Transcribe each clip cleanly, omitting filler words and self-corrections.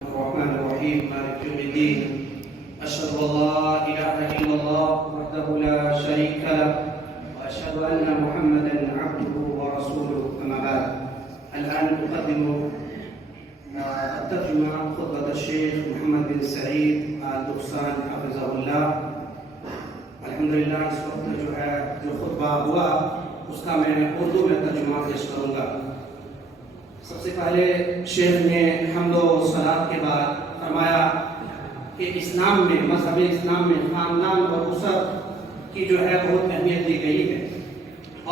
الرحمن الرحيم مالك يوم الدين أشهد أن لا إله إلا الله وحده لا شريك له وأشهد أن محمدا عبده ورسوله أما بعد. الآن أقدم الترجمة خطبة الشيخ محمد بن سعيد الدرسان حفظه الله. الحمدللہ اس وقت جو خطبہ ہوا اس کا میں اردو میں ترجمہ پیش کروں گا. سب سے پہلے شیخ نے حمد و صلات کے بعد فرمایا کہ اسلام میں مذہب اسلام میں خاندان اور اسر کی جو ہے بہت اہمیت دی گئی ہے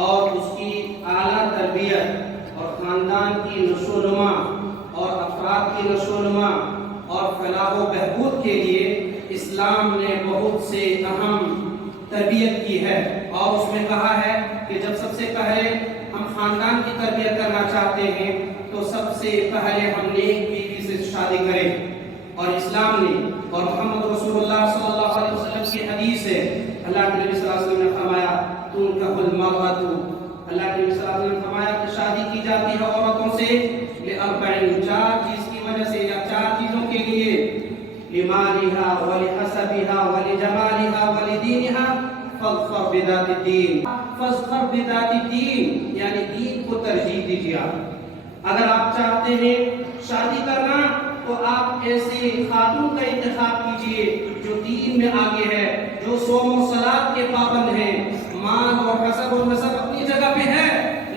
اور اس کی اعلیٰ تربیت اور خاندان کی نشو و نما اور افراد کی نشو و نما اور فلاح و بہبود کے لیے اسلام نے بہت سے اہم تربیت کی ہے. اور اس میں کہا ہے کہ جب سب سے پہلے ہم خاندان کی تربیت کرنا چاہتے ہیں تو سب سے پہلے ہم نیک بیوی سے شادی کریں. اور اسلام نے اور محمد رسول اللہ صلی اللہ علیہ وسلم کی حدیث ہے, اللہ کے نبی صلی اللہ علیہ وسلم نے فرمایا تنکح المرأۃ, اللہ کے نبی صلی اللہ علیہ وسلم نے فرمایا کہ شادی کی جاتی ہے عورتوں سے لأربع, چار چیز کی وجہ سے یا چار چیزوں کے لیے, لمالها ولحسبها ولجمالها ولدينها فاظفر بذات الدين, فاظفر بذات الدين یعنی دین کو ترجیح دیجیے. اگر آپ چاہتے ہیں شادی کرنا تو آپ ایسے خاتون کا انتخاب کیجئے جو دین میں آگے ہے, جو صوم و صلات کے پابند ہیں. مال اور حسب و نسب اپنی جگہ پہ ہے,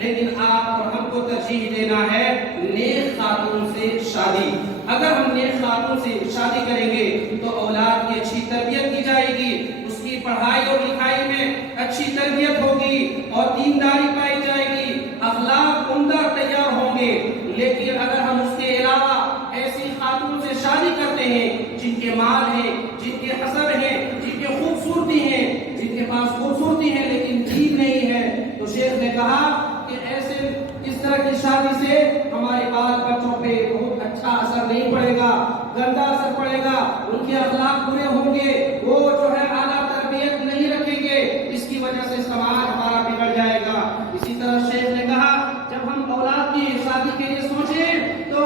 لیکن آپ اور ہم کو ترجیح دینا ہے نیک خاتون سے شادی. اگر ہم نیک خاتون سے شادی کریں گے تو اولاد کی اچھی تربیت کی جائے گی, اس کی پڑھائی اور لکھائی میں اچھی تربیت ہوگی اور دینداری پائی جائے گی, اخلاق عمدہ تیار ہوں گے. لیکن اگر ہم اس کے علاوہ ایسی خاتون سے شادی کرتے ہیں جن کے مال ہیں, جن کے حسب ہیں, جن کے خوبصورتی ہیں, جن کے پاس خوبصورتی ہے لیکن دین نہیں ہے, تو شیخ نے کہا کہ ایسے اس طرح کی شادی سے ہمارے بال بچوں پہ بہت اچھا اثر نہیں پڑے گا, گندا اثر پڑے گا, ان کے اخلاق برے ہوں گے, وہ جو ہے اعلیٰ تربیت نہیں رکھیں گے, اس کی وجہ سے سماج ہمارا بگڑ جائے گا. اسی طرح شیخ نے کہا جب ہم اولاد کی شادی کے لیے سوچیں تو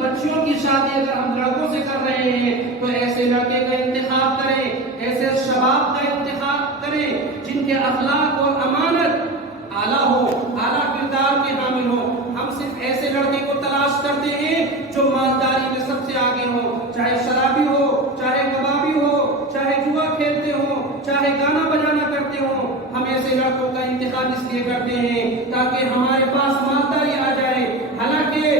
بچیوں کی شادی اگر ہم لڑکوں سے کر رہے ہیں تو ایسے لڑکے کا انتخاب کریں, ایسے شباب کا انتخاب کریں جن کے اخلاق اور امانت اعلیٰ ہو, اعلیٰ کردار کے حامل ہو. ہم صرف ایسے لڑکے کو تلاش کرتے ہیں جو مالداری میں سب سے آگے ہو, چاہے شرابی ہو, چاہے کبابی ہو, چاہے جوا کھیلتے ہو, چاہے گانا بجانا کرتے ہو. ہم ایسے لڑکوں کا انتخاب اس لیے کرتے ہیں تاکہ ہمارے پاس مالداری آ جائے. حالانکہ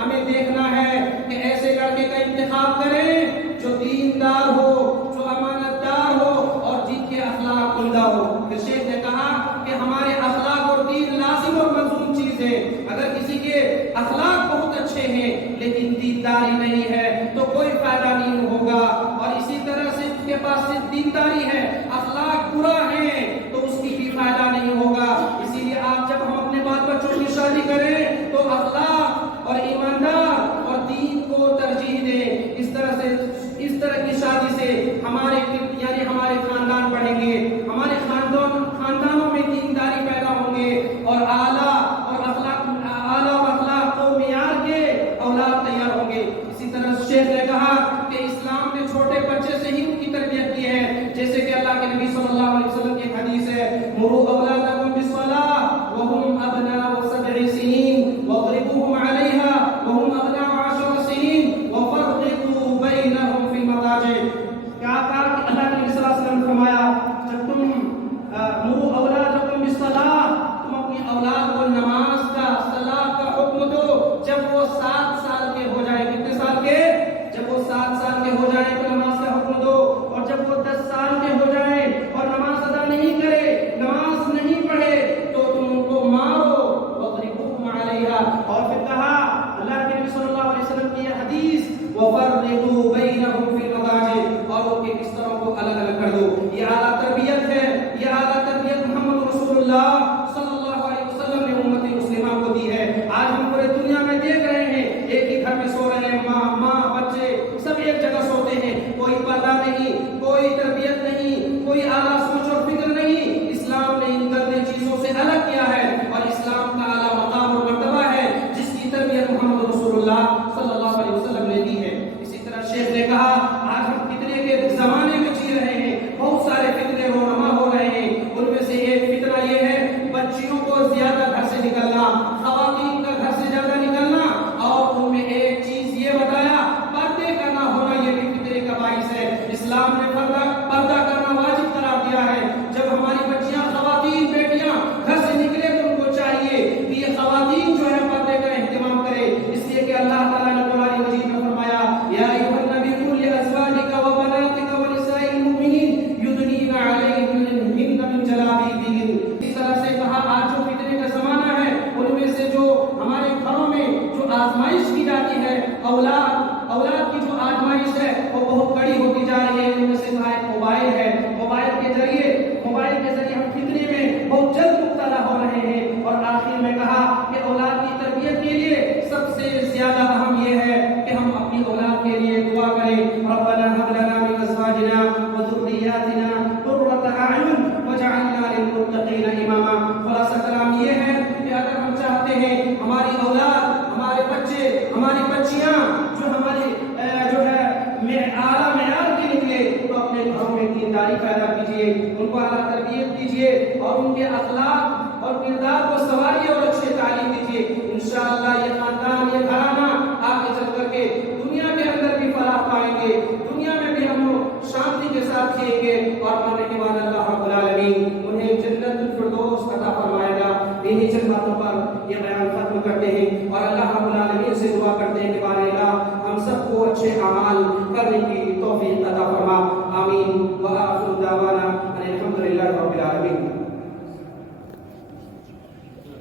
ہمیں دیکھنا ہے کہ ایسے لڑکے کا انتخاب کریں جو دیندار ہو, جو امانت دار ہو اور جن کے اخلاق عمدہ ہو. کہ شیخ نے کہا کہ ہمارے اخلاق اور دین لازم اور ملزوم چیز ہے. اگر کسی کے اخلاق بہت اچھے ہیں لیکن دینداری نہیں ہے تو کوئی فائدہ نہیں ہوگا, اور اسی طرح سے اس کے پاس صرف دینداری ہے, اخلاق برا ہے تو اس کی بھی فائدہ نہیں ہوگا. اسی لیے آپ جب ہم اپنے بال بچوں کی شادی کریں تو اخلاق اور ایماندار اور دین کو ترجیح دیں. اس طرح کی شادی سے ہمارے یعنی ہمارے خاندان بڑھیں گے, ہمارے خاندانوں میں دینداری پیدا ہوں گے اور اعلیٰ اور اخلاق و معیار کے اولاد تیار ہوں گے. اسی طرح شیخ نے کہا کہ اسلام نے چھوٹے بچے سے ہی ان کی تربیت کی ہے, جیسے کہ اللہ کے نبی صلی اللہ علیہ وسلم کی حدیث ہے مروا اولادکم بالصلاۃ وهم ابناء 7 سنین واضربوهم علیها وهم ابناء 10 سنین وفرقوا بینهم فی المضاجع. کیا کہا کہ اللہ کے نبی صلی اللہ علیہ وسلم نے فرمایا جب تم مروا اولادکم بالصلاۃ, تم اپنی اولاد کو نماز کا صلاۃ کا حکم دو جب وہ 7 سال کے ہو جائیں. کتنے سال کے؟ جب وہ 7 سال کے ہو جائیں تو نماز کا حکم دو, اور جب وہ 10 سال کے ہو جائیں اور نماز ادا نہیں کرے, نماز نہیں پڑھے تو تم ان کو مارو واضربوهم علیہا. اور پھر کہا اللہ کے نبی صلی اللہ علیہ وسلم کی حدیث وفرقوا بینہم فی المضاجع, اور ان کے بستروں کو الگ الگ کر دو. یہ اعلیٰ تربیت ہے, یہ اعلیٰ تربیت محمد رسول اللہ صلی اللہ علیہ وسلم نے امت مسلمہ کو دی ہے. آج ہم پورے دنیا میں دیکھ رہے ہیں ایک ہی گھر میں سو رہے ہیں, ماں بچے سب ایک جگہ سوتے ہیں, کوئی پردہ نہیں, کوئی تربیت نہیں, کوئی اعلیٰ سوچ اور فکر نہیں. اسلام نے ان گندے چیزوں سے الگ کیا ہے, اور اسلام کا اعلیٰ مقام اور مرتبہ ہے جس کی تربیت محمد رسول اللہ صلی اللہ علیہ وسلم نے دی ہے. اولاد کی جو آزمائش ہے وہ بہت بڑی ہوتی جا رہی ہے. ان میں سے موبائل ہے. موبائل کے ذریعے ہم فتنے میں بہت جلد مبتلا ہو رہے ہیں. اور آخر میں کہا کہ اولاد کی تربیت کے لیے سب سے زیادہ اہم یہ ہے کہ ہم اپنی اولاد کے لیے دعا کریں. ربنا هب لنا من ازواجنا وذرياتنا قرة اعین واجعلنا للمتقین اماما. خلاصہ کلام یہ ہے کہ اگر ہم چاہتے ہیں ہماری اولاد، ہمارے بچے، ہماری بچیاں جو ہماری اعلیٰ معیار کے نکلے تو اپنے گھروں میں دینداری پیدا کیجیے، ان کو اعلیٰ تربیت دیجیے اور ان کے اخلاق اور کردار کو سنواریے اور اچھے تعلیم دیجیے. انشاءاللہ یہ